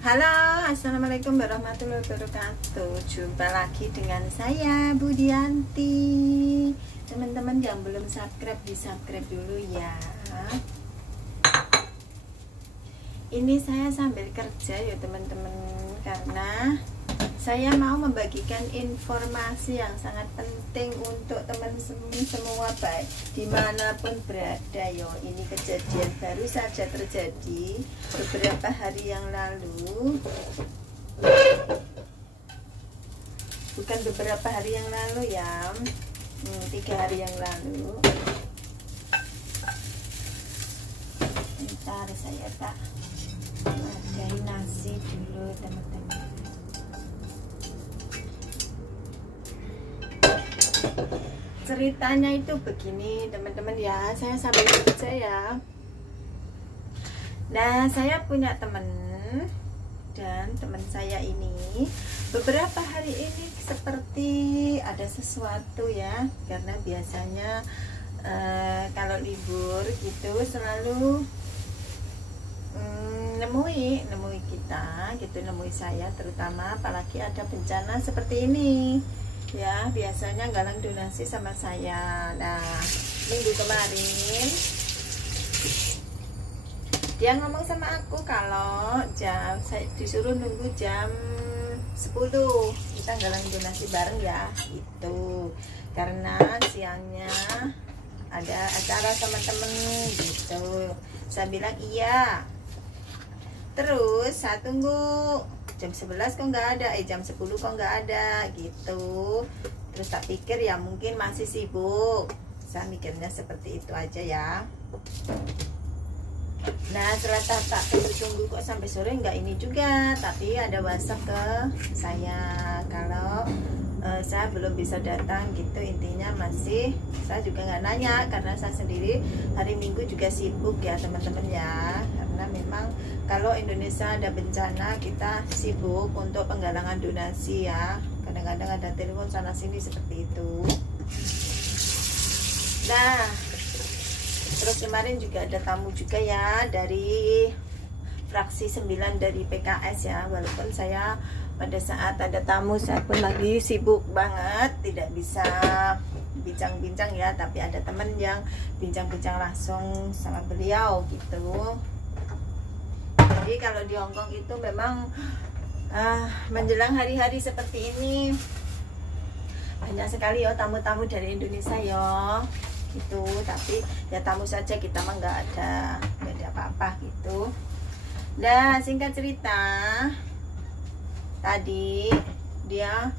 Halo, assalamualaikum warahmatullahi wabarakatuh. Jumpa lagi dengan saya Budianti. Teman-teman yang belum subscribe, di subscribe dulu ya. Ini saya sambil kerja ya teman-teman, karena saya mau membagikan informasi yang sangat penting untuk teman-teman semua, baik dimanapun berada. Yo, ini kejadian baru saja terjadi beberapa hari yang lalu, bukan beberapa hari yang lalu ya, 3 hari yang lalu. Bentar, saya tak wadai nasi dulu teman-teman. Ceritanya itu begini teman-teman ya, saya sambil kerja ya. Nah, saya punya teman, dan teman saya ini beberapa hari ini seperti ada sesuatu ya, karena biasanya kalau libur gitu selalu nemui kita gitu, nemui saya terutama, apalagi ada bencana seperti ini ya, biasanya galang donasi sama saya. Nah, minggu kemarin dia ngomong sama aku kalau saya disuruh nunggu jam 10 kita galang donasi bareng ya gitu, karena siangnya ada acara sama temen gitu. Saya bilang iya, terus saya tunggu jam 11 kok nggak ada, jam 10 kok nggak ada gitu. Terus tak pikir ya mungkin masih sibuk, saya mikirnya seperti itu aja ya. Nah, setelah tak tunggu kok sampai sore nggak ini juga, tapi ada WhatsApp ke saya kalau saya belum bisa datang gitu. Intinya masih, saya juga nggak nanya karena saya sendiri hari Minggu juga sibuk ya teman-teman ya, karena memang kalau Indonesia ada bencana kita sibuk untuk penggalangan donasi ya, kadang-kadang ada telepon sana sini seperti itu. Nah, terus kemarin juga ada tamu juga ya dari fraksi 9 dari PKS ya, walaupun saya pada saat ada tamu saya pun lagi sibuk banget, tidak bisa bincang-bincang ya, tapi ada temen yang bincang-bincang langsung sama beliau gitu. Jadi kalau di Hongkong itu memang menjelang hari-hari seperti ini banyak sekali ya tamu-tamu dari Indonesia ya gitu, tapi ya tamu saja, kita mah nggak ada apa-apa gitu. Nah, singkat cerita, tadi dia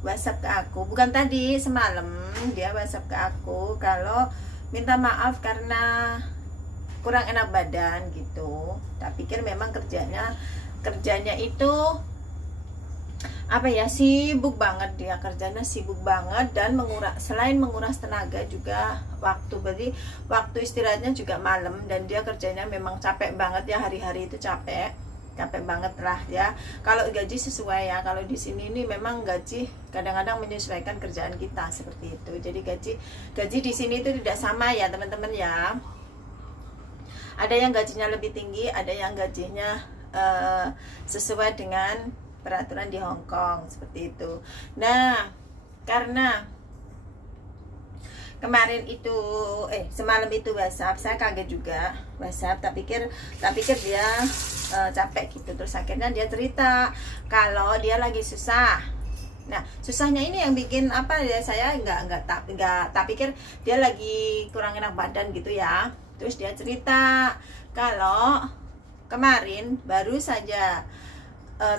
WhatsApp ke aku, bukan tadi, semalam dia WhatsApp ke aku kalau minta maaf karena kurang enak badan gitu. Tak pikir memang kerjanya itu apa ya, sibuk banget, dia kerjanya sibuk banget, dan selain menguras tenaga juga waktu, berarti waktu istirahatnya juga malam, dan dia kerjanya memang capek banget ya, hari-hari itu capek banget lah ya. Kalau gaji sesuai ya, kalau di sini ini memang gaji kadang-kadang menyesuaikan kerjaan kita seperti itu. Jadi gaji di sini itu tidak sama ya teman-teman ya. Ada yang gajinya lebih tinggi, ada yang gajinya sesuai dengan peraturan di Hong Kong seperti itu. Nah, karena kemarin itu semalam itu WhatsApp, saya kaget juga WhatsApp, tak pikir dia capek gitu. Terus akhirnya dia cerita kalau dia lagi susah. Nah, susahnya ini yang bikin apa ya, saya nggak tak pikir dia lagi kurang enak badan gitu ya. Terus dia cerita kalau kemarin baru saja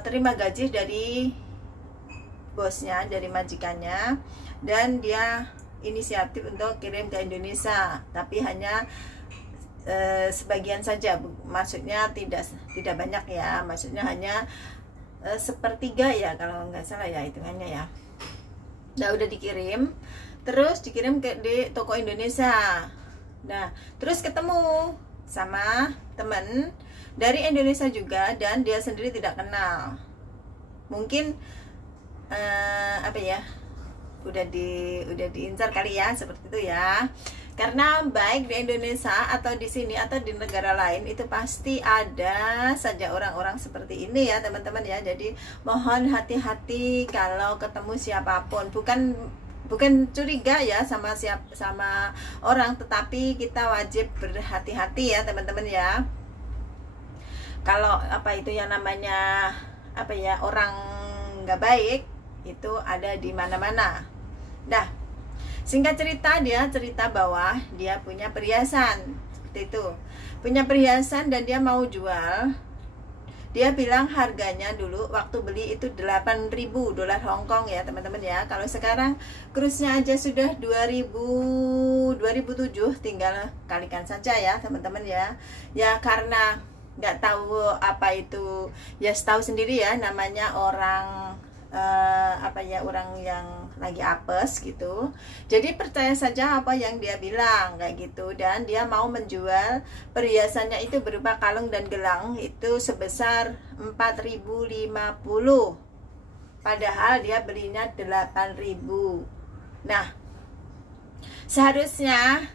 terima gaji dari bosnya, dari majikannya, dan dia inisiatif untuk kirim ke Indonesia, tapi hanya sebagian saja, maksudnya tidak banyak ya, maksudnya hanya sepertiga ya kalau nggak salah ya hitungannya ya. Nah, udah dikirim, terus dikirim di toko Indonesia. Nah, terus ketemu sama temen dari Indonesia juga, dan dia sendiri tidak kenal. Mungkin apa ya, udah diincar kali ya, seperti itu ya. Karena baik di Indonesia atau di sini atau di negara lain itu pasti ada saja orang-orang seperti ini ya teman-teman ya. Jadi mohon hati-hati kalau ketemu siapapun, bukan curiga ya sama orang, tetapi kita wajib berhati-hati ya teman-teman ya. Kalau apa itu yang namanya apa ya, orang nggak baik itu ada di mana-mana. Nah, singkat cerita, dia cerita bahwa dia punya perhiasan seperti itu, punya perhiasan dan dia mau jual. Dia bilang harganya dulu waktu beli itu 8.000 dolar Hong Kong ya teman-teman ya. Kalau sekarang kursnya aja sudah 2007, tinggal kalikan saja ya teman-teman ya. Ya karena nggak tahu apa itu, ya tahu sendiri ya, namanya orang apa ya, orang yang lagi apes gitu. Jadi percaya saja apa yang dia bilang kayak gitu. Dan dia mau menjual perhiasannya itu berupa kalung dan gelang itu sebesar 4.050, padahal dia belinya 8.000. Nah, seharusnya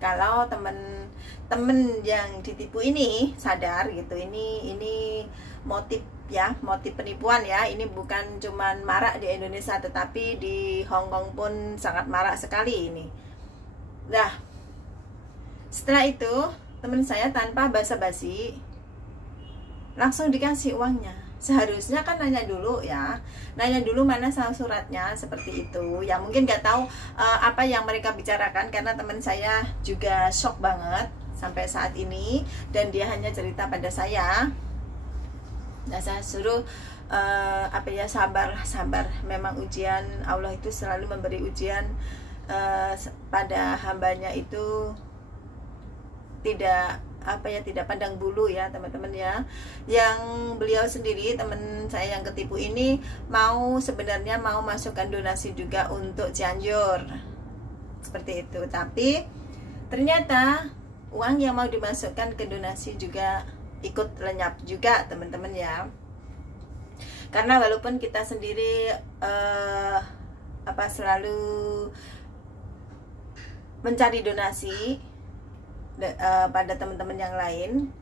kalau temen yang ditipu ini sadar gitu, ini motif ya, motif penipuan ya. Ini bukan cuman marak di Indonesia, tetapi di Hong Kong pun sangat marak sekali ini. Nah, setelah itu teman saya tanpa basa-basi langsung dikasih uangnya. Seharusnya kan nanya dulu ya, nanya dulu mana suratnya seperti itu ya. Mungkin nggak tahu apa yang mereka bicarakan, karena teman saya juga shock banget sampai saat ini, dan dia hanya cerita pada saya. Nah, saya suruh apa ya, sabar. Memang ujian, Allah itu selalu memberi ujian pada hambanya itu tidak apa ya, tidak pandang bulu ya teman-teman ya. Yang beliau sendiri, teman saya yang ketipu ini, sebenarnya mau masukkan donasi juga untuk Cianjur seperti itu, tapi ternyata uang yang mau dimasukkan ke donasi juga ikut lenyap juga teman-teman ya. Karena walaupun kita sendiri selalu mencari donasi pada teman-teman yang lain,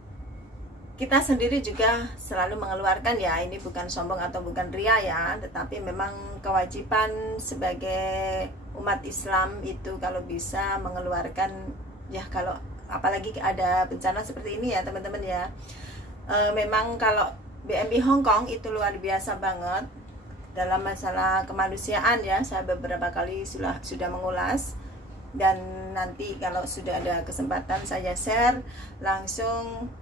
kita sendiri juga selalu mengeluarkan ya. Ini bukan sombong atau bukan ria ya, tetapi memang kewajiban sebagai umat Islam itu kalau bisa mengeluarkan ya, kalau apalagi ada bencana seperti ini ya teman-teman ya. Memang kalau BMI Hong Kong itu luar biasa banget dalam masalah kemanusiaan ya. Saya beberapa kali sudah mengulas, dan nanti kalau sudah ada kesempatan saya share langsung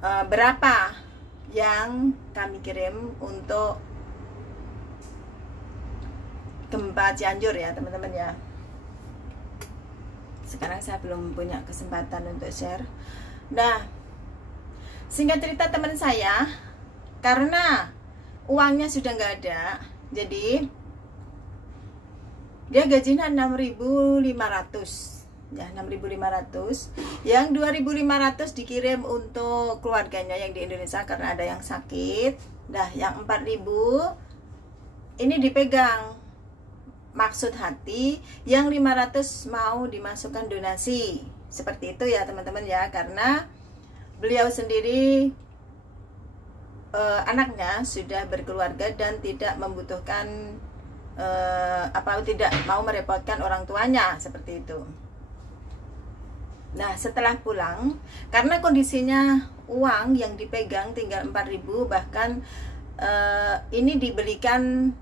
berapa yang kami kirim untuk gempa Cianjur ya teman-teman ya. Sekarang saya belum punya kesempatan untuk share. Nah, singkat cerita, teman saya karena uangnya sudah nggak ada, jadi dia gajinya 6.500 ya, 6.500. Yang 2.500 dikirim untuk keluarganya yang di Indonesia karena ada yang sakit. Nah, yang 4.000 ini dipegang, maksud hati, yang 500 mau dimasukkan donasi seperti itu ya teman-teman ya. Karena beliau sendiri anaknya sudah berkeluarga dan tidak membutuhkan tidak mau merepotkan orang tuanya seperti itu. Nah, setelah pulang, karena kondisinya uang yang dipegang tinggal 4.000, bahkan ini dibelikan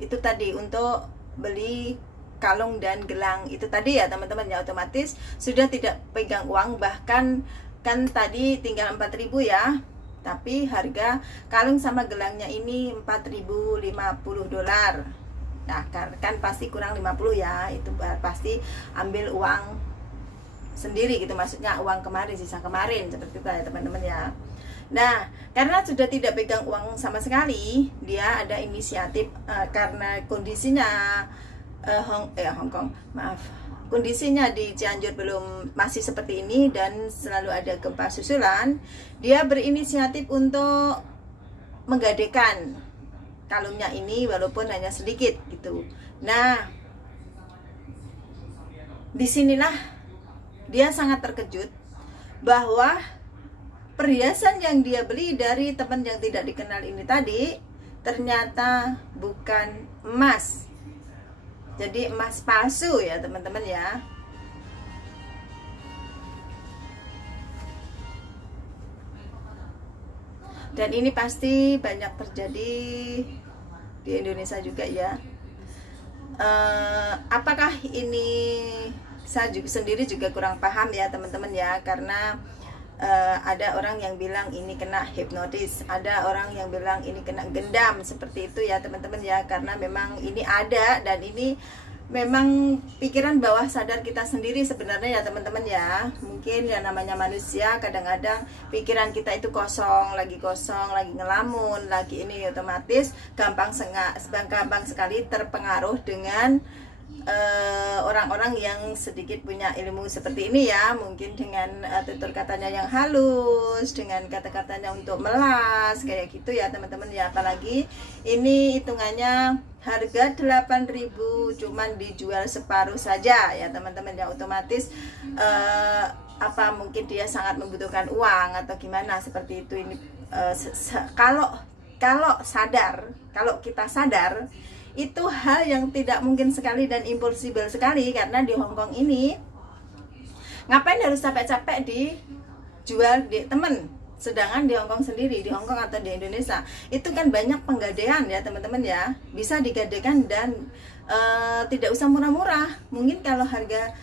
itu tadi untuk beli kalung dan gelang itu tadi ya teman-teman ya, otomatis sudah tidak pegang uang. Bahkan kan tadi tinggal 4.000 ya, tapi harga kalung sama gelangnya ini 4.050 dolar. Nah, kan pasti kurang 50 ya, itu pasti ambil uang sendiri gitu, maksudnya uang kemarin, sisa kemarin seperti itu ya teman-teman ya. Nah, karena sudah tidak pegang uang sama sekali, dia ada inisiatif karena kondisinya kondisinya di Cianjur masih seperti ini dan selalu ada gempa susulan. Dia berinisiatif untuk menggadekan kalungnya ini walaupun hanya sedikit gitu. Nah, disinilah dia sangat terkejut bahwa perhiasan yang dia beli dari teman yang tidak dikenal ini tadi ternyata bukan emas. Jadi emas palsu ya teman-teman ya. Dan ini pasti banyak terjadi di Indonesia juga ya. Apakah ini, saya juga sendiri juga kurang paham ya teman-teman ya, karena ada orang yang bilang ini kena hipnotis, ada orang yang bilang ini kena gendam, seperti itu ya teman-teman ya. Karena memang ini ada, dan ini memang pikiran bawah sadar kita sendiri sebenarnya ya teman-teman ya. Mungkin ya namanya manusia, kadang-kadang pikiran kita itu kosong, lagi ngelamun, lagi ini, otomatis gampang sekali terpengaruh dengan orang-orang yang sedikit punya ilmu seperti ini ya. Mungkin dengan tutur katanya yang halus, dengan kata-katanya untuk melas kayak gitu ya teman-teman ya. Apalagi ini hitungannya harga 8.000 cuman dijual separuh saja ya teman-teman ya. Otomatis apa mungkin dia sangat membutuhkan uang atau gimana seperti itu. Ini kalau kita sadar, itu hal yang tidak mungkin sekali dan impossible sekali. Karena di Hongkong ini ngapain harus capek-capek dijual di temen, sedangkan di Hongkong sendiri, di Hongkong atau di Indonesia itu kan banyak penggadean ya teman-teman ya, bisa digadekan dan tidak usah murah-murah. Mungkin kalau harga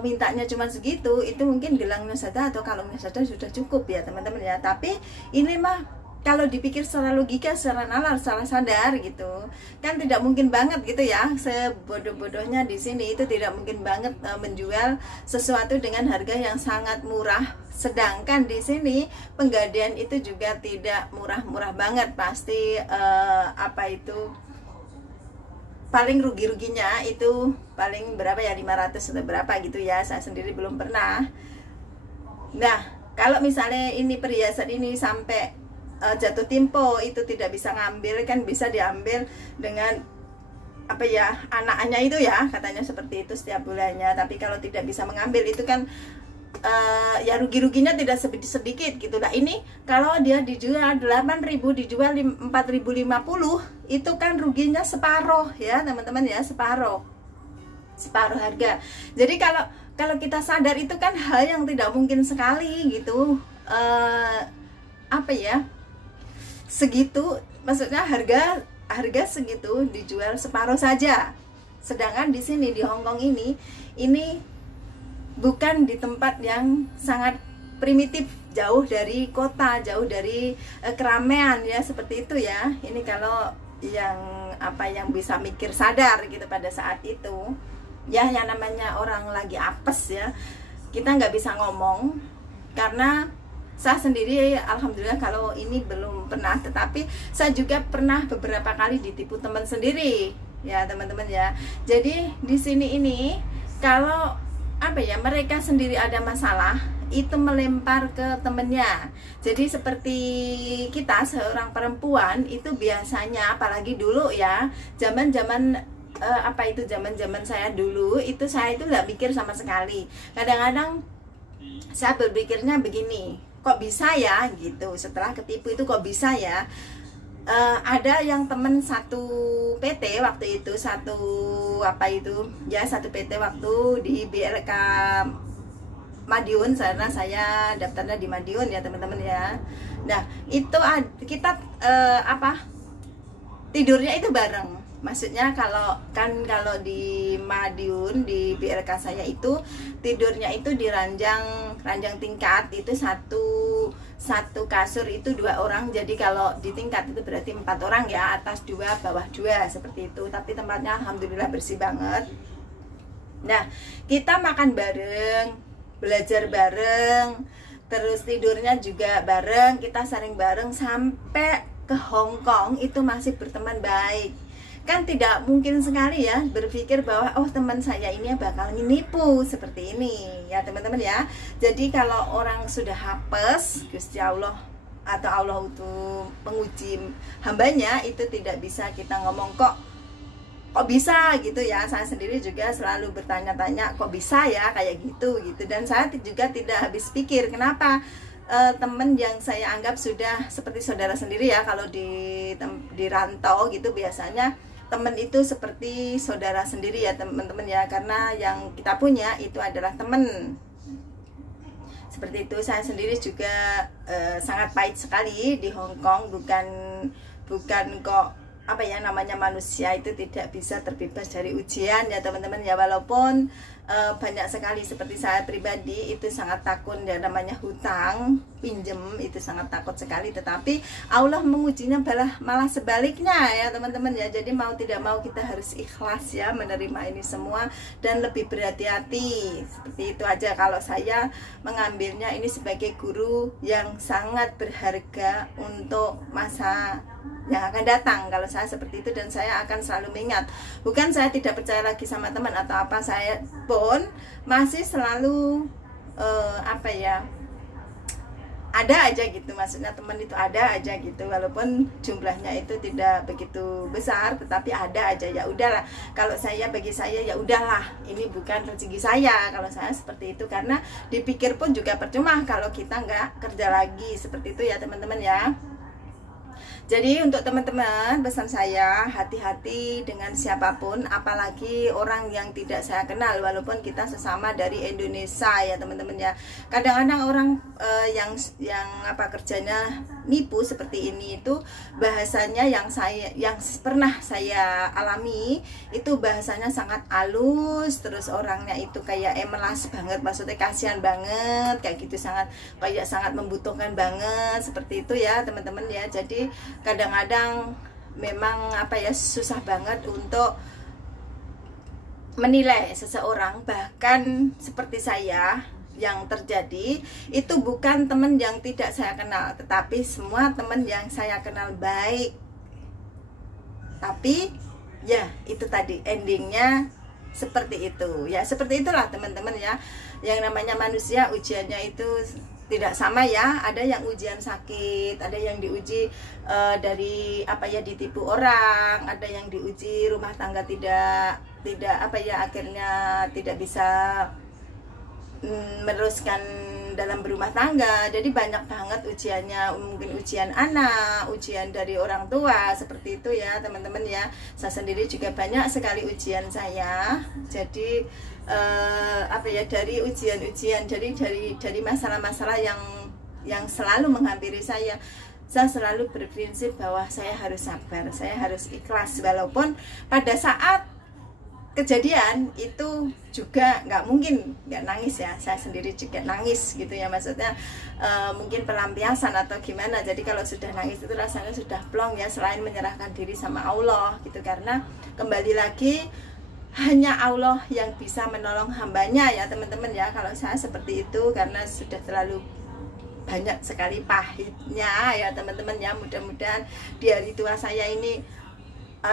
mintanya cuma segitu, itu mungkin gelangnya saja atau kalungnya saja sudah cukup ya teman-teman ya. Tapi ini mah kalau dipikir secara logika, secara nalar, secara sadar gitu, kan tidak mungkin banget gitu ya. Sebodoh-bodohnya di sini itu tidak mungkin banget menjual sesuatu dengan harga yang sangat murah. Sedangkan di sini penggadean itu juga tidak murah-murah banget. Pasti apa itu, paling rugi-ruginya itu paling berapa ya, 500 atau berapa gitu ya. Saya sendiri belum pernah. Nah, kalau misalnya ini perhiasan ini sampai jatuh tempo, itu tidak bisa ngambil, kan bisa diambil dengan apa ya, anaknya itu ya, katanya seperti itu setiap bulannya. Tapi kalau tidak bisa mengambil itu kan ya rugi-ruginya tidak sedikit gitu lah. Ini kalau dia dijual 8.000 dijual 4.050, itu kan ruginya separuh ya teman-teman ya, separuh harga. Jadi kalau kita sadar, itu kan hal yang tidak mungkin sekali gitu. Apa ya, segitu, maksudnya harga segitu dijual separuh saja. Sedangkan di sini di Hongkong ini bukan di tempat yang sangat primitif, jauh dari kota, jauh dari keramaian ya, seperti itu ya. Ini kalau yang bisa mikir sadar gitu pada saat itu ya. Yang namanya orang lagi apes ya, kita nggak bisa ngomong. Karena saya sendiri alhamdulillah kalau ini belum pernah, tetapi saya juga pernah beberapa kali ditipu teman sendiri ya teman-teman ya. Jadi di sini ini kalau apa ya, mereka sendiri ada masalah, itu melempar ke temennya. Jadi seperti kita seorang perempuan itu biasanya, apalagi dulu ya, zaman saya dulu itu, saya itu nggak mikir sama sekali. Kadang-kadang saya berpikirnya begini, kok bisa ya gitu, setelah ketipu itu kok bisa ya. Ada yang temen satu PT waktu itu, satu PT waktu di BLK Madiun, karena saya daftarnya di Madiun ya teman-teman ya. Nah itu kita tidurnya itu bareng. Maksudnya kalau di Madiun, di BLK saya itu tidurnya itu di ranjang tingkat, itu satu kasur itu 2 orang. Jadi kalau di tingkat itu berarti 4 orang ya, atas 2 bawah 2 seperti itu. Tapi tempatnya alhamdulillah bersih banget. Nah kita makan bareng, belajar bareng, terus tidurnya juga bareng, kita sering bareng sampai ke Hongkong itu masih berteman baik. Kan tidak mungkin sekali ya berpikir bahwa oh teman saya ini bakal menipu seperti ini ya teman-teman ya. Jadi kalau orang sudah hapes, Gusti Allah atau Allah itu menguji hambanya, itu tidak bisa kita ngomong kok kok bisa gitu ya. Saya sendiri juga selalu bertanya-tanya kok bisa ya kayak gitu. Dan saya juga tidak habis pikir kenapa temen yang saya anggap sudah seperti saudara sendiri ya, kalau di rantau gitu biasanya temen itu seperti saudara sendiri ya teman-teman ya, karena yang kita punya itu adalah temen. Seperti itu. Saya sendiri juga sangat pahit sekali di Hong Kong, bukan kok apa ya namanya, manusia itu tidak bisa terbebas dari ujian ya teman-teman ya. Walaupun banyak sekali, seperti saya pribadi itu sangat takut ya, namanya hutang pinjem itu sangat takut sekali, tetapi Allah mengujinya malah sebaliknya ya teman-teman ya. Jadi mau tidak mau kita harus ikhlas ya menerima ini semua dan lebih berhati-hati. Seperti itu aja kalau saya mengambilnya ini sebagai guru yang sangat berharga untuk masa yang akan datang kalau saya seperti itu. Dan saya akan selalu mengingat, bukan saya tidak percaya lagi sama teman atau apa, saya pun masih selalu apa ya, ada aja gitu, maksudnya teman itu ada aja gitu, walaupun jumlahnya itu tidak begitu besar, tetapi ada aja. Ya udahlah, kalau bagi saya ya udahlah, ini bukan rezeki saya kalau saya seperti itu, karena dipikir pun juga percuma kalau kita nggak kerja lagi. Seperti itu ya teman-teman ya. Jadi untuk teman-teman, pesan saya hati-hati dengan siapapun, apalagi orang yang tidak saya kenal, walaupun kita sesama dari Indonesia ya teman-teman ya. Kadang-kadang orang yang kerjanya nipu seperti ini itu bahasanya yang pernah saya alami itu bahasanya sangat halus, terus orangnya itu kayak melas banget, maksudnya kasihan banget kayak gitu, sangat membutuhkan banget, seperti itu ya teman-teman ya. Jadi kadang-kadang memang susah banget untuk menilai seseorang. Bahkan seperti saya, yang terjadi itu bukan teman yang tidak saya kenal, tetapi semua teman yang saya kenal baik. Tapi ya itu tadi endingnya seperti itu ya. Seperti itulah teman-teman ya, yang namanya manusia ujiannya itu tidak sama ya. Ada yang ujian sakit, ada yang diuji dari ditipu orang, ada yang diuji rumah tangga tidak akhirnya tidak bisa meneruskan dalam berumah tangga. Jadi banyak banget ujiannya, mungkin ujian anak, ujian dari orang tua, seperti itu ya teman-teman ya. Saya sendiri juga banyak sekali ujian saya. Jadi dari ujian-ujian, dari masalah-masalah yang selalu menghampiri saya selalu berprinsip bahwa saya harus sabar, saya harus ikhlas, walaupun pada saat kejadian itu juga nggak mungkin nggak nangis ya. Saya sendiri juga nangis gitu ya, maksudnya mungkin pelampiasan atau gimana. Jadi kalau sudah nangis itu rasanya sudah plong ya, selain menyerahkan diri sama Allah gitu, karena kembali lagi hanya Allah yang bisa menolong hambanya ya teman-teman ya. Kalau saya seperti itu karena sudah terlalu banyak sekali pahitnya ya teman-teman ya. Mudah-mudahan di hari tua saya ini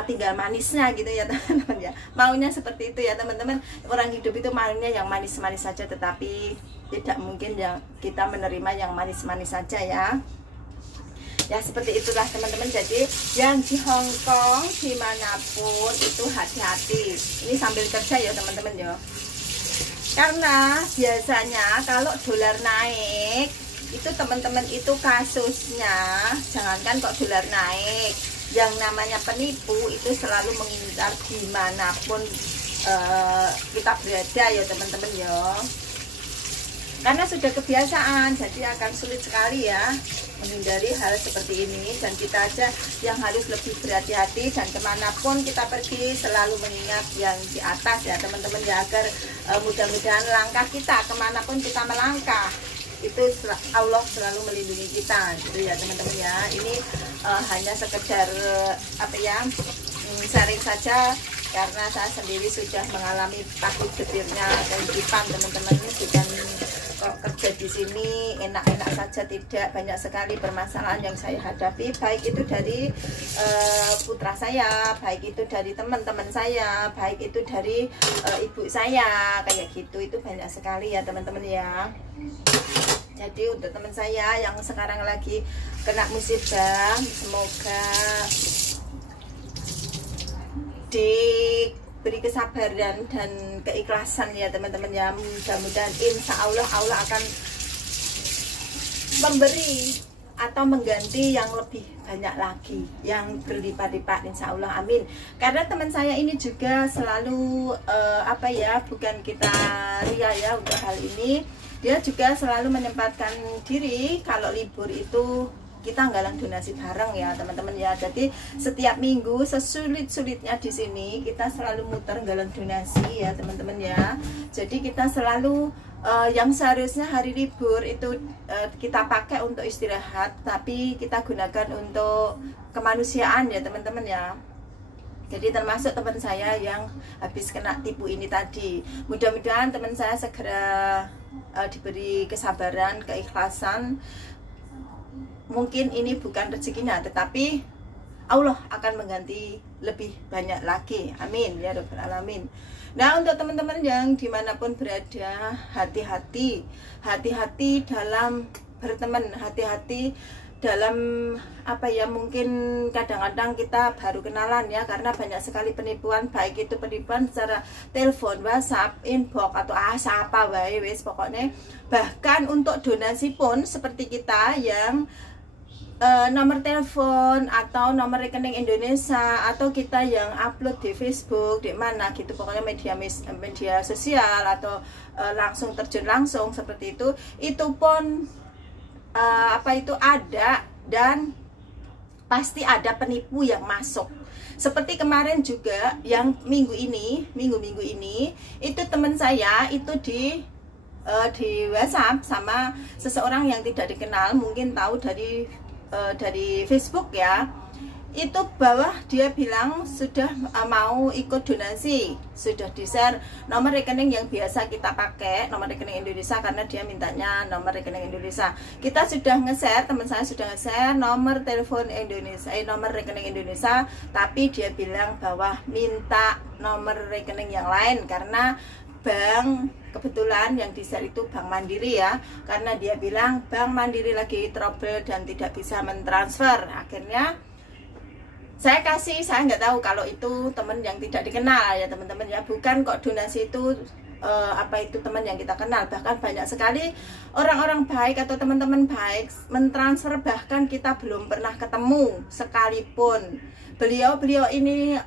tinggal manisnya gitu ya teman-teman ya. Maunya seperti itu ya teman-teman. Orang hidup itu maunya yang manis-manis saja, tetapi tidak mungkin yang kita menerima yang manis-manis saja ya. Ya seperti itulah teman-teman. Jadi yang di Hong Kong dimanapun itu hati-hati. Ini sambil kerja ya teman-teman ya. Karena biasanya kalau dolar naik itu teman-teman itu kasusnya, jangankan kok dolar naik, yang namanya penipu itu selalu mengincar dimanapun kita berada ya teman-teman ya. Karena sudah kebiasaan, jadi akan sulit sekali ya menghindari hal seperti ini. Dan kita aja yang harus lebih berhati-hati, dan kemanapun kita pergi selalu mengingat yang di atas ya teman-teman ya, agar mudah-mudahan langkah kita kemanapun kita melangkah itu Allah selalu melindungi kita gitu ya teman-teman ya. Ini hanya sekedar sharing saja, karena saya sendiri sudah mengalami takut getirnya kehidupan teman-teman. Bukan kok kerja di sini enak-enak saja, tidak, banyak sekali permasalahan yang saya hadapi, baik itu dari putra saya, baik itu dari teman-teman saya, baik itu dari ibu saya, kayak gitu. Itu banyak sekali ya teman-teman ya. Jadi untuk teman saya yang sekarang lagi kena musibah, semoga diberi kesabaran dan keikhlasan ya teman-teman ya. Mudah-mudahan insya Allah Allah akan memberi atau mengganti yang lebih banyak lagi, yang berlipat-lipat insya Allah, amin. Karena teman saya ini juga selalu apa ya, bukan kita ria ya untuk hal ini, dia juga selalu menyempatkan diri kalau libur itu kita nggalang donasi bareng ya teman-teman ya. Jadi setiap minggu sesulit-sulitnya di sini kita selalu muter nggalang donasi ya teman-teman ya. Jadi kita selalu yang seharusnya hari libur itu kita pakai untuk istirahat, tapi kita gunakan untuk kemanusiaan ya teman-teman ya. Jadi termasuk teman saya yang habis kena tipu ini tadi. Mudah-mudahan teman saya segera diberi kesabaran, keikhlasan. Mungkin ini bukan rezekinya, tetapi Allah akan mengganti lebih banyak lagi, amin ya rabbal alamin. Nah, untuk teman-teman yang dimanapun berada, hati-hati dalam berteman, hati-hati dalam apa ya, mungkin kadang-kadang kita baru kenalan ya, karena banyak sekali penipuan, baik itu penipuan secara telepon, WhatsApp, inbox atau siapa wae wis pokoknya. Bahkan untuk donasi pun seperti kita yang nomor telepon atau nomor rekening Indonesia, atau kita yang upload di Facebook, di mana gitu, pokoknya media sosial atau langsung terjun langsung seperti itu pun apa itu ada, dan pasti ada penipu yang masuk. Seperti kemarin juga yang minggu ini itu teman saya itu di WhatsApp sama seseorang yang tidak dikenal, mungkin tahu dari Facebook ya, itu bahwa dia bilang sudah mau ikut donasi, sudah di-share nomor rekening yang biasa kita pakai, nomor rekening Indonesia, karena dia mintanya nomor rekening Indonesia. Kita sudah nge-share, teman saya sudah nge-share nomor telepon Indonesia, nomor rekening Indonesia, tapi dia bilang bahwa minta nomor rekening yang lain karena bank, kebetulan yang di-share itu Bank Mandiri ya, karena dia bilang Bank Mandiri lagi trouble dan tidak bisa mentransfer. Akhirnya saya nggak tahu kalau itu teman yang tidak dikenal ya teman-teman ya, bukan kok donasi itu apa itu teman yang kita kenal. Bahkan banyak sekali orang-orang baik atau teman-teman baik mentransfer, bahkan kita belum pernah ketemu sekalipun. Beliau ini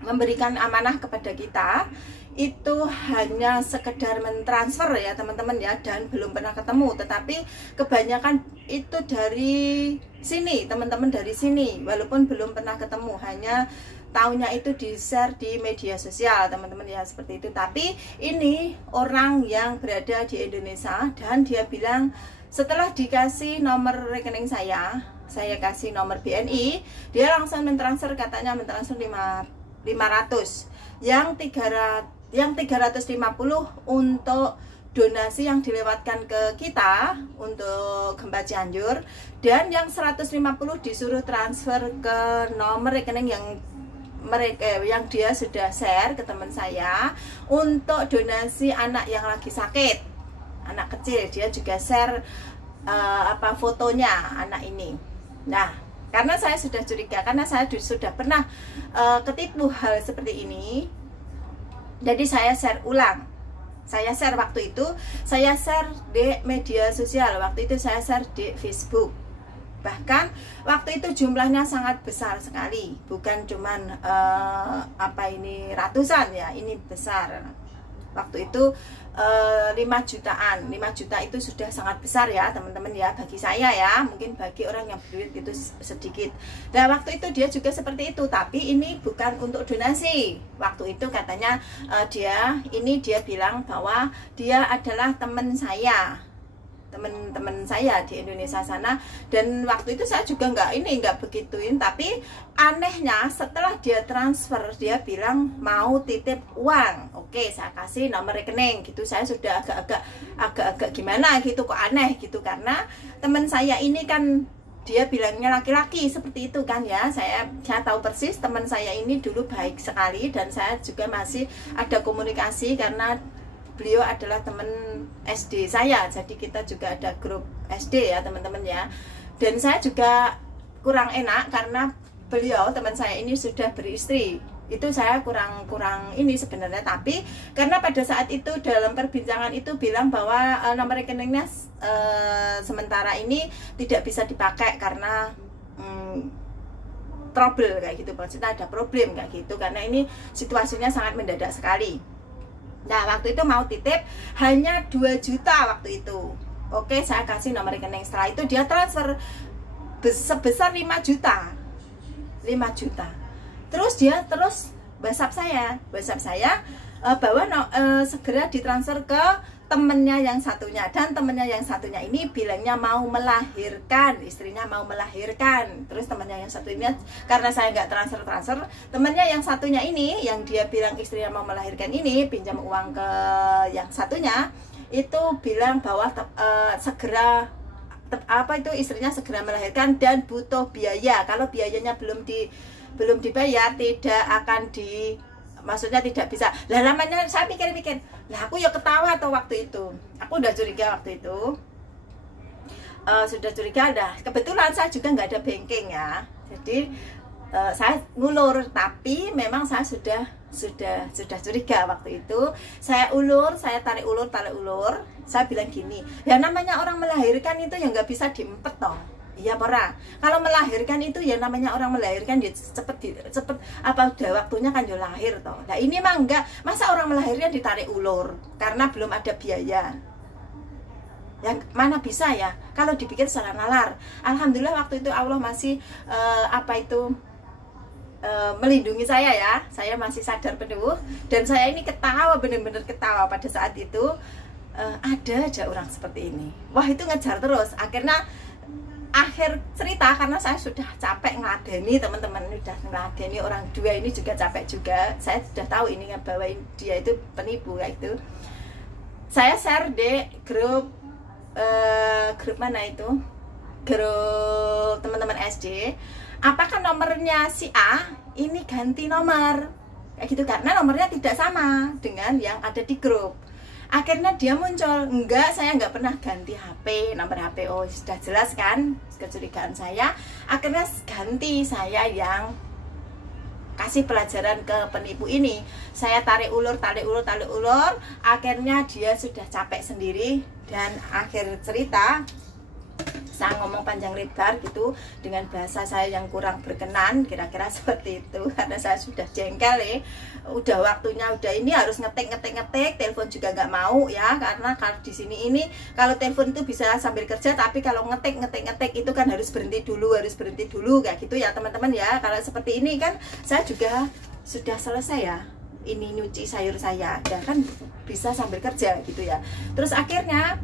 memberikan amanah kepada kita itu hanya sekedar mentransfer ya teman-teman ya, dan belum pernah ketemu. Tetapi kebanyakan itu dari sini, teman-teman dari sini, walaupun belum pernah ketemu, hanya tahunya itu di-share di media sosial teman-teman ya, seperti itu. Tapi ini orang yang berada di Indonesia, dan dia bilang setelah dikasih nomor rekening saya kasih nomor BNI, dia langsung mentransfer, katanya mentransfer 500, yang 350 untuk donasi yang dilewatkan ke kita untuk gempa Cianjur, dan yang 150 disuruh transfer ke nomor rekening yang dia sudah share ke teman saya untuk donasi anak yang lagi sakit, anak kecil. Dia juga share fotonya anak ini. Nah, karena saya sudah curiga, karena saya sudah pernah ketipu hal seperti ini, jadi saya share ulang. Saya share waktu itu, saya share di media sosial, waktu itu saya share di Facebook. Bahkan waktu itu jumlahnya sangat besar sekali, bukan cuman ratusan ya, ini besar. Waktu itu 5 jutaan. 5 juta itu sudah sangat besar ya teman-teman ya, bagi saya ya, mungkin bagi orang yang berduit itu sedikit. Nah, waktu itu dia juga seperti itu, tapi ini bukan untuk donasi. Waktu itu katanya dia bilang bahwa dia adalah teman saya, teman-teman saya di Indonesia sana. Dan waktu itu saya juga nggak begituin, tapi anehnya setelah dia transfer, dia bilang mau titip uang. Oke, saya kasih nomor rekening gitu. Saya sudah agak gimana gitu, kok aneh gitu, karena teman saya ini kan dia bilangnya laki-laki seperti itu kan ya. Saya tahu persis teman saya ini dulu baik sekali, dan saya juga masih ada komunikasi karena beliau adalah teman SD saya, jadi kita juga ada grup SD ya teman-teman ya. Dan saya juga kurang enak karena beliau teman saya ini sudah beristri. Itu saya kurang ini sebenarnya, tapi karena pada saat itu dalam perbincangan itu bilang bahwa nomor rekeningnya sementara ini tidak bisa dipakai karena trouble kayak gitu, maksudnya ada problem kayak gitu, karena ini situasinya sangat mendadak sekali. Nah waktu itu mau titip hanya 2 juta waktu itu. Oke, saya kasih nomor rekening. Setelah itu dia transfer sebesar 5 juta. Terus dia WhatsApp saya bahwa segera ditransfer ke temennya yang satunya, dan temennya yang satunya ini bilangnya mau melahirkan, istrinya mau melahirkan. Terus temennya yang satunya, karena saya nggak transfer, temennya yang satunya ini yang dia bilang istrinya mau melahirkan ini pinjam uang ke yang satunya, itu bilang bahwa segera istrinya segera melahirkan dan butuh biaya. Kalau biayanya belum dibayar tidak akan maksudnya tidak bisa. Lah namanya saya pikir-pikir, lah aku ya ketawa atau waktu itu. Aku udah curiga waktu itu. Sudah curiga dah. Kebetulan saya juga nggak ada banking ya. Jadi saya ngulur, tapi memang saya sudah curiga waktu itu. Saya tarik ulur. Saya bilang gini, ya namanya orang melahirkan itu yang nggak bisa diempet toh. Iya pora. Kalau melahirkan itu ya namanya orang melahirkan dia cepet apa udah waktunya kan dia lahir toh. Nah ini mah enggak, masa orang melahirnya ditarik ulur karena belum ada biaya. Yang mana bisa ya kalau dipikir secara nalar. Alhamdulillah waktu itu Allah masih melindungi saya ya. Saya masih sadar penuh dan saya ini ketawa, bener-bener ketawa pada saat itu. Ada aja orang seperti ini. Wah itu ngejar terus. Akhir cerita, karena saya sudah capek ngeladeni teman-teman, udah ngeladeni orang dua ini juga capek juga. Saya sudah tahu ini bahwa dia itu penipu kayak itu. Saya share di grup mana itu? Grup teman-teman SD. Apakah nomornya si A ini ganti nomor? Kayak gitu, karena nomornya tidak sama dengan yang ada di grup. Akhirnya dia muncul, enggak, saya enggak pernah ganti HP, nomor HP. Oh sudah jelas kan kecurigaan saya. Akhirnya ganti, saya yang kasih pelajaran ke penipu ini. Saya tarik ulur. Akhirnya dia sudah capek sendiri. Dan akhir cerita, saya ngomong panjang lebar gitu dengan bahasa saya yang kurang berkenan, kira-kira seperti itu, karena saya sudah jengkel ya. Udah waktunya, udah ini harus ngetik, telepon juga nggak mau ya, karena kalau di sini ini kalau telepon itu bisa sambil kerja, tapi kalau ngetik itu kan harus berhenti dulu kayak gitu ya teman-teman ya. Kalau seperti ini kan saya juga sudah selesai ya, ini nyuci sayur saya ya kan bisa sambil kerja gitu ya. Terus akhirnya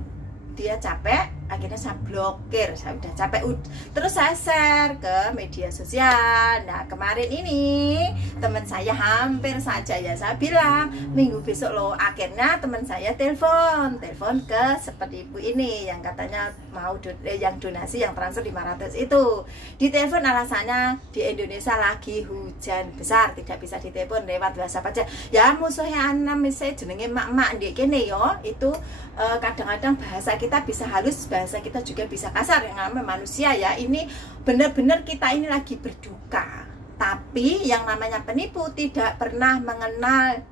dia capek, akhirnya saya blokir. Saya udah capek, terus saya share ke media sosial. Nah kemarin ini teman saya hampir saja ya saya bilang minggu besok loh. Akhirnya teman saya telepon ke penipu ini yang katanya mau yang donasi, yang transfer 500 itu. Di telepon alasannya di Indonesia lagi hujan besar, tidak bisa ditelepon lewat WhatsApp aja. Ya musuhnya anak misalnya jenenge mak-mak ndek kene yo. Itu kadang-kadang bahasa kita bisa halus, bahasa kita juga bisa kasar, yang namanya manusia ya. Ini benar-benar kita ini lagi berduka, tapi yang namanya penipu tidak pernah mengenal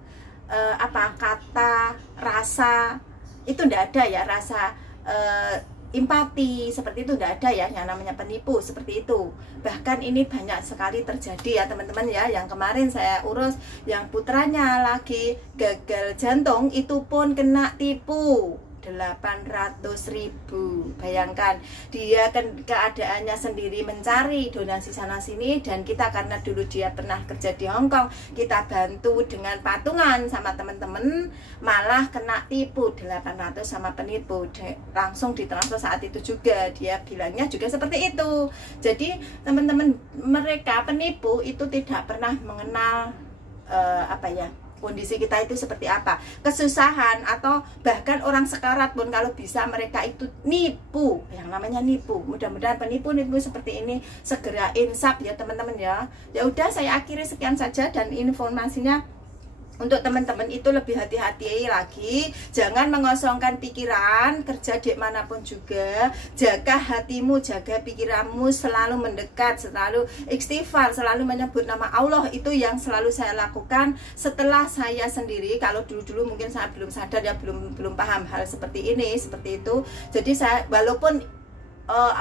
kata rasa itu, ndak ada ya rasa empati seperti itu, ndak ada ya yang namanya penipu seperti itu. Bahkan ini banyak sekali terjadi ya teman-teman ya. Yang kemarin saya urus yang putranya lagi gagal jantung, itu pun kena tipu 800.000. Bayangkan, dia kan keadaannya sendiri mencari donasi sana sini, dan kita karena dulu dia pernah kerja di Hong Kong, kita bantu dengan patungan sama teman-teman, malah kena tipu 800 sama penipu. Langsung ditransfer saat itu juga, dia bilangnya juga seperti itu. Jadi teman-teman, mereka penipu itu tidak pernah mengenal kondisi kita itu seperti apa, kesusahan, atau bahkan orang sekarat pun kalau bisa mereka itu nipu, yang namanya nipu. Mudah-mudahan penipu seperti ini segera insaf ya teman-teman ya. Ya udah, saya akhiri sekian saja, dan informasinya untuk teman-teman itu lebih hati-hati lagi, jangan mengosongkan pikiran, kerja di manapun juga, jaga hatimu, jaga pikiranmu, selalu mendekat, selalu istighfar, selalu menyebut nama Allah. Itu yang selalu saya lakukan setelah saya sendiri. Kalau dulu-dulu mungkin saya belum sadar ya, belum paham hal seperti ini, seperti itu. Jadi saya walaupun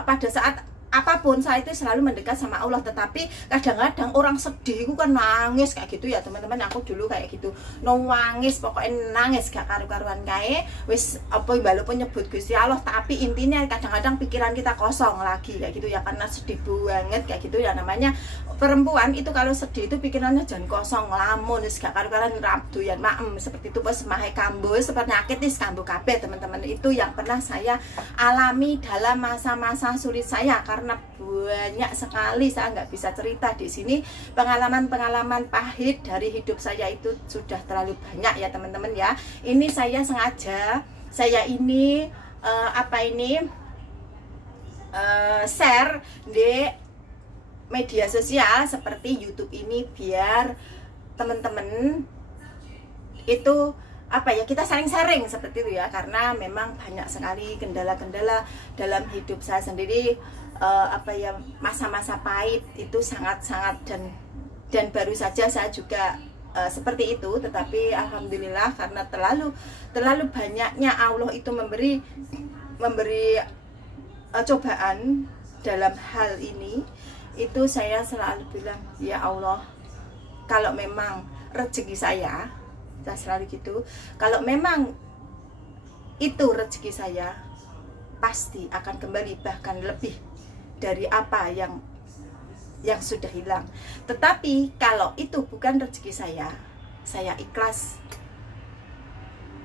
pada saat apapun saya itu selalu mendekat sama Allah, tetapi kadang-kadang orang sedih itu kan nangis kayak gitu ya teman-teman. Aku dulu kayak gitu, nangis, pokoknya nangis gak karu-karuan kayak wis apa walaupun nyebut Gusti Allah, tapi intinya kadang-kadang pikiran kita kosong lagi kayak gitu ya, karena sedih banget kayak gitu ya. Namanya perempuan itu kalau sedih itu pikirannya jangan kosong, lamun wis gak karu-karuan rabdu ya maem seperti itu, pas mahe kambuh seperti penyakit nih kambuh kabeh teman-teman. Itu yang pernah saya alami dalam masa-masa sulit saya, karena banyak sekali saya nggak bisa cerita di sini. Pengalaman-pengalaman pahit dari hidup saya itu sudah terlalu banyak ya teman-teman ya. Ini saya sengaja, saya ini share di media sosial seperti YouTube ini biar teman-teman itu kita saling-saring seperti itu ya, karena memang banyak sekali kendala-kendala dalam hidup saya sendiri. Masa-masa pahit itu sangat-sangat dan baru saja saya juga seperti itu. Tetapi alhamdulillah karena terlalu banyaknya Allah itu memberi cobaan dalam hal ini, itu saya selalu bilang ya Allah, kalau memang rezeki saya selalu gitu, kalau memang itu rezeki saya pasti akan kembali, bahkan lebih dari apa yang sudah hilang. Tetapi kalau itu bukan rezeki saya ikhlas,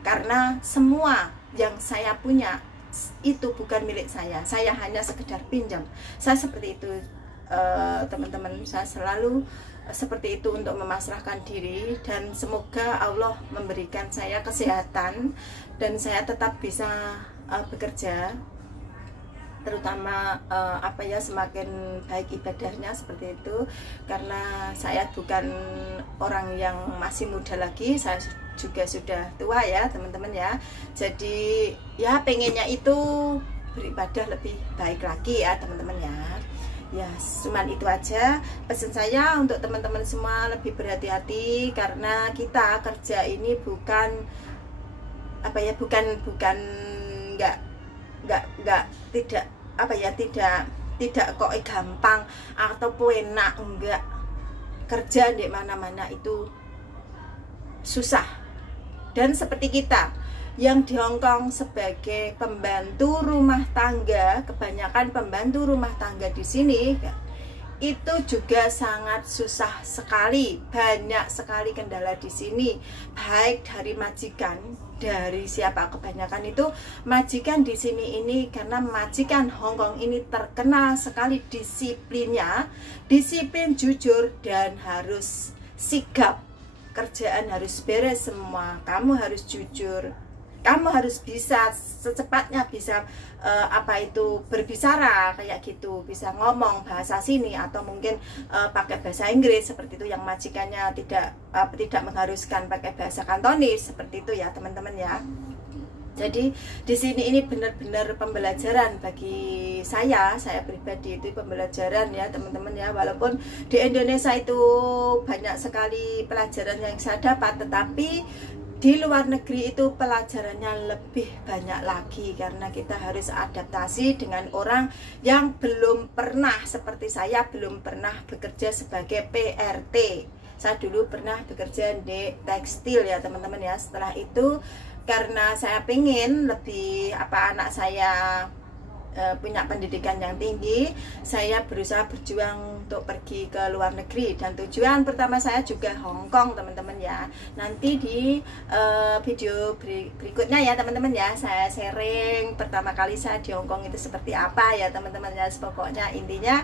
karena semua yang saya punya itu bukan milik saya hanya sekedar pinjam. Saya seperti itu teman-teman, saya selalu seperti itu untuk memasrahkan diri, dan semoga Allah memberikan saya kesehatan dan saya tetap bisa bekerja, terutama semakin baik ibadahnya seperti itu. Karena saya bukan orang yang masih muda lagi, saya juga sudah tua ya teman-teman ya. Jadi ya pengennya itu beribadah lebih baik lagi ya teman-teman ya. Ya cuman itu aja pesan saya untuk teman-teman semua, lebih berhati-hati, karena kita kerja ini bukan tidak kok gampang atau enak, enggak. Kerja di mana-mana itu susah. Dan seperti kita yang di Hongkong sebagai pembantu rumah tangga, kebanyakan pembantu rumah tangga di sini itu juga sangat susah sekali, banyak sekali kendala di sini, baik dari majikan, dari siapa, kebanyakan itu majikan di sini ini, karena majikan Hongkong ini terkenal sekali disiplinnya, disiplin, jujur, dan harus sigap. Kerjaan harus beres semua, kamu harus jujur, kamu harus bisa secepatnya bisa berbicara kayak gitu, bisa ngomong bahasa sini atau mungkin pakai bahasa Inggris seperti itu, yang majikannya tidak mengharuskan pakai bahasa Kantonis seperti itu ya teman-teman ya. Jadi di sini ini benar-benar pembelajaran bagi saya pribadi, itu pembelajaran ya teman-teman ya. Walaupun di Indonesia itu banyak sekali pelajaran yang saya dapat, tetapi di luar negeri itu pelajarannya lebih banyak lagi, karena kita harus adaptasi dengan orang yang belum pernah, seperti saya belum pernah bekerja sebagai PRT. Saya dulu pernah bekerja di tekstil ya teman-teman ya. Setelah itu karena saya pengen lebih anak saya punya pendidikan yang tinggi, saya berusaha berjuang untuk pergi ke luar negeri, dan tujuan pertama saya juga Hongkong teman-teman ya. Nanti di video berikutnya ya teman-teman ya, saya sharing pertama kali saya di Hongkong itu seperti apa ya teman-teman ya. Pokoknya intinya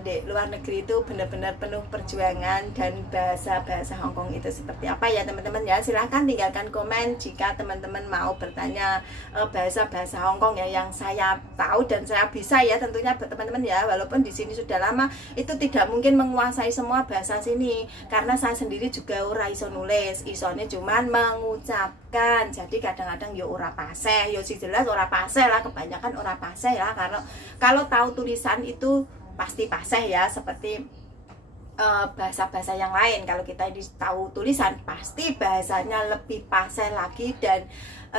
di luar negeri itu benar-benar penuh perjuangan, dan bahasa Hongkong itu seperti apa ya teman-teman ya. Silahkan tinggalkan komen jika teman-teman mau bertanya bahasa Hongkong ya, yang saya tahu dan saya bisa ya tentunya teman-teman ya, walaupun di sini sudah lama itu tidak mungkin menguasai semua bahasa sini karena saya sendiri juga ora iso nulis, isone cuman mengucapkan. Jadi kadang-kadang yo ora paseh, yo sih jelas ora paseh lah, kebanyakan ora paseh ya, karena kalau tahu tulisan itu pasti paseh ya, seperti bahasa-bahasa yang lain. Kalau kita tahu tulisan pasti bahasanya lebih paseh lagi, dan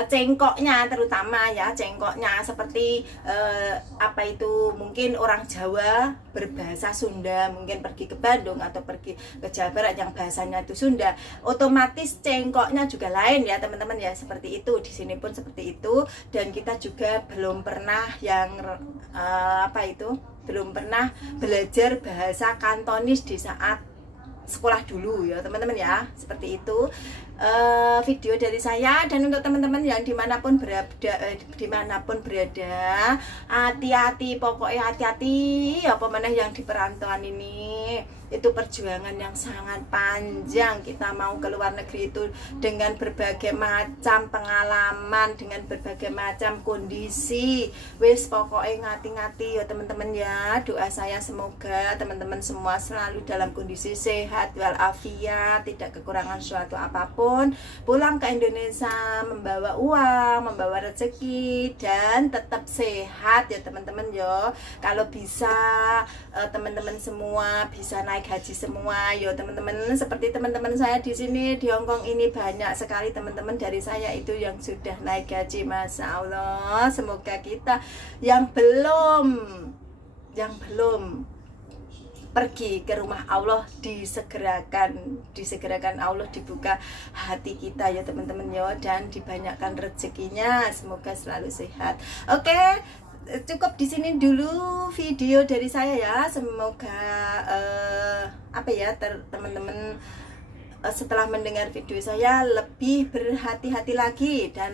cengkoknya terutama ya, cengkoknya seperti apa itu, mungkin orang Jawa berbahasa Sunda, mungkin pergi ke Bandung atau pergi ke Jawa Barat yang bahasanya itu Sunda, otomatis cengkoknya juga lain ya teman-teman ya, seperti itu. Di sini pun seperti itu, dan kita juga belum pernah yang apa itu, belum pernah belajar bahasa Kantonis di saat sekolah dulu ya teman-teman ya, seperti itu. Video dari saya, dan untuk teman-teman yang dimanapun berada, hati-hati, pokoknya hati-hati apa mana yang di perantauan ini. Itu perjuangan yang sangat panjang. Kita mau ke luar negeri itu dengan berbagai macam pengalaman, dengan berbagai macam kondisi. Wis pokoknya ngati-ngati ya teman-teman ya. Doa saya semoga teman-teman semua selalu dalam kondisi sehat walafiat, tidak kekurangan suatu apapun, pulang ke Indonesia membawa uang, membawa rezeki, dan tetap sehat ya teman-teman yo. Kalau bisa teman-teman semua bisa naik haji semua yo teman-teman, seperti teman-teman saya di sini di Hongkong ini banyak sekali teman-teman dari saya itu yang sudah naik haji, masya Allah. Semoga kita yang belum pergi ke rumah Allah disegerakan Allah, dibuka hati kita ya teman-teman ya, dan dibanyakkan rezekinya, semoga selalu sehat. Oke, cukup di sini dulu video dari saya ya. Semoga apa ya teman-teman setelah mendengar video saya lebih berhati-hati lagi, dan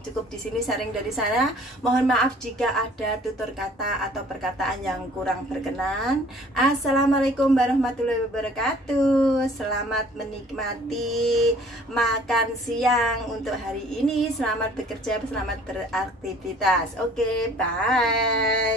cukup di sini sharing dari saya. Mohon maaf jika ada tutur kata atau perkataan yang kurang berkenan. Assalamualaikum warahmatullahi wabarakatuh. Selamat menikmati makan siang untuk hari ini. Selamat bekerja, selamat beraktivitas. Oke, bye.